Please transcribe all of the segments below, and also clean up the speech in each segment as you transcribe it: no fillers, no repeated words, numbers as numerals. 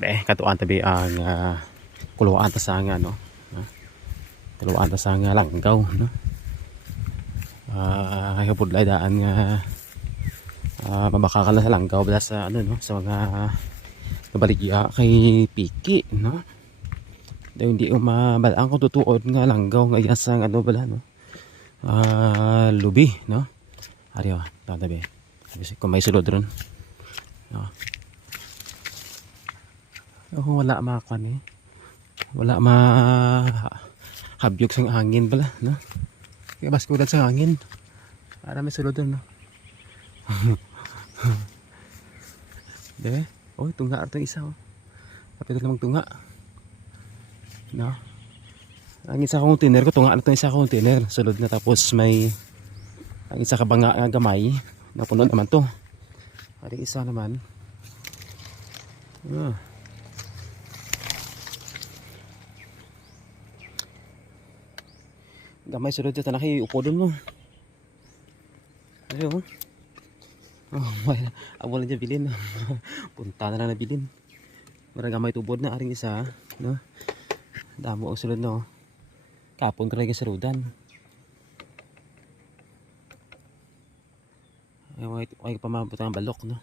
Katuan tabi ang kuluan ta sa nga no. Kuluan ta sa nga langgaw no. Kaya budlay daan nga mabakakal na sa langgaw bala sa ano no, sa mga nabaligya kay Piki no. Daw hindi mabalaan kung tutuod nga langgaw nga yasang ano bala no. Lubi no. Ariyo, tatabi. Kung may sulod ron. No. Oh, wala makan eh. Wala habyog sang hangin pala, no? Kaya baskulan sa hangin. Para may sulod doon, no? De, oh, tunga ito isa, oh. Kapit lamang tunga. No? Ang isa container ko, tunga na ito isa container. Sulod na tapos may ang isa kabanga nga gamay. Napuno naman to. Ada isa naman. Gamay sulod dito na kayo upo doon mo. Ayun. Oh, awal na dyan bilin. Punta na lang na bilin. Marang gamay tubod na aring isa. No? Damo ang sulod no. Kapon ko lang yung sarudan. Ay pamabot ang balok no.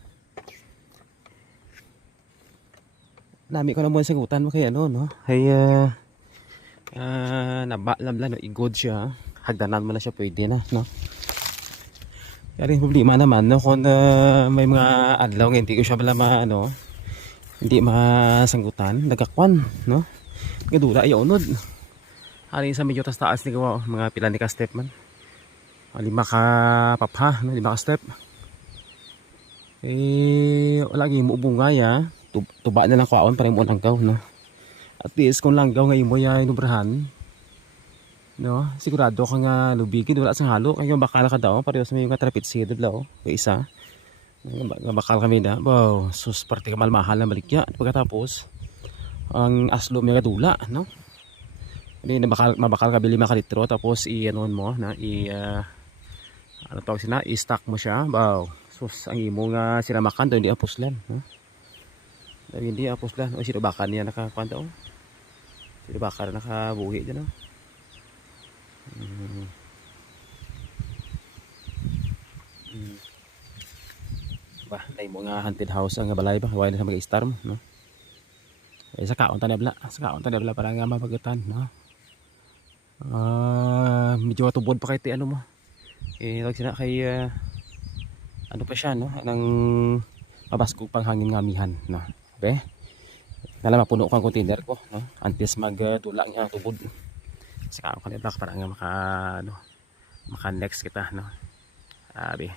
Nami ko na muna sagutan mo kay ano no. Hay nabalam no, igod siya. Hagdanan mo na siya pwede na no. Kaya rin problema naman no kung may mga adlaw nga hindi ko siya bala ano, hindi masanggutan, nagakwan no. Gadula ay unod. Hari sa medyo taas ni gawa mga pila ni ka step man. 5 ka papha no, 5 ka step. Lagi mo ubungay tuba na lang kwaon para mo langgaw no. At least kung langgaw nga imo ya inubrahan no, sigurado ka nga lubigin wala sang halo kay bakal ka daw pareho sa may nga trapit seed daw kay isa nga bakal kami na wow sus parte ka mahal na balikya pagkatapos ang aslo may kadula no. Hindi mabakal ka bili 5 litro tapos i-anon mo na ano tawag sina i-stack mo siya wow sus ang imo nga sinamakan daw hindi apuslan no. Daw hindi apuslan o sino bakal niya nakakuan daw. Sino bakal nakabuhi diyan no. Bah, dai mo nga haunted house ang balay ba, wala na sa mag-star mo, no? Sa kaon ta na para nga mapagutan, no? Medyo tubod pa kay ti ano mo. Tawag sina kay ano pa siya, no? Nang mabaskog pang hangin nga amihan, no? Okay? Nala mapuno ko ang container ko, no? Antes magtula nga tubod. Sa kaon kanila para nga maka next kita no. Abi